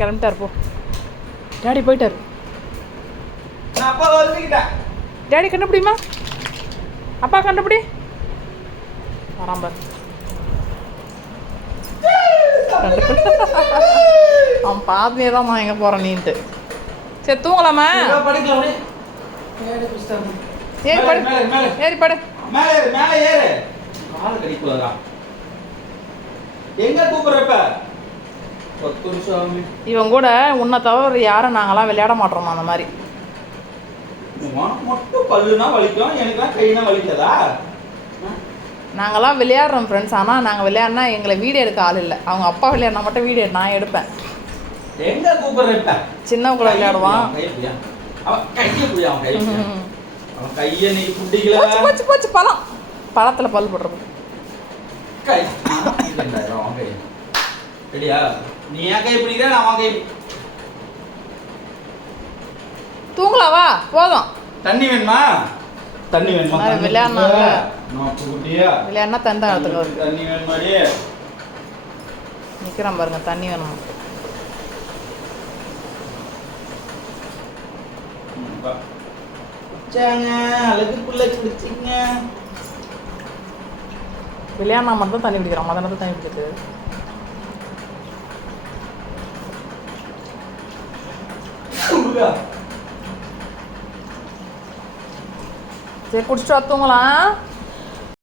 கிளம்பிட்டார் போ. டேடி போயிட்டார். அப்பா வந்துக்கிட்டேன். டேடி கண்டுபிடிமா, அப்பா கண்டுபிடி. வரான் பாரு. அவன் பார்த்துனே தான் எங்கே போகிறான் நீன்ட்டு. சரி தூங்கலாமா? ஏறி படு, ஏறி படு. மேலே ஏறு, மேலே ஏறு. கால கடிக்கூடாதா? எங்க கூப்பிடுறப்ப? இவன் கூட உன்னை தவிர யாரும் நாங்களாம் விளையாட மாட்டோமா அந்த மாதிரி. மட்டும் பல்லுனா வலிக்கும், எனக்குலாம் கைனா வலிக்காதா? நாங்களாம் விளையாடுறோம் ஃப்ரெண்ட்ஸ். ஆனால் நாங்கள் விளையாடினா எங்களை வீடியோ எடுக்க ஆள் இல்லை. அவங்க அப்பா விளையாடினா மட்டும் வீடியோ நான் எடுப்பேன். எங்க கூப்பிடுறப்ப? சின்ன கூட விளையாடுவான். அவன் கையை நீ குட்டிக்கல. போச்சு போச்சு பழம், பழத்தில் பல் போடுறது. கை ரெடியா? நீ ஏன் கை பிடிக்கிற, நான் அவன் கை. தூங்கலாவா? போதும். தண்ணி வேணுமா? தண்ணி வேணுமா? விளையாடினா விளையாடினா தண்ணி தான் எடுத்துக்க. தண்ணி வேணுமாடி? நிற்கிறான் பாருங்க, தண்ணி வேணும். அழகுக்குள்ள குடிச்சிங்க. விளையாடினா மட்டும் தண்ணி பிடிக்கிறான், மதனத்தை தண்ணி பிடிக்கிறது. சரி குடிச்சிட்டு தூங்கலாம்.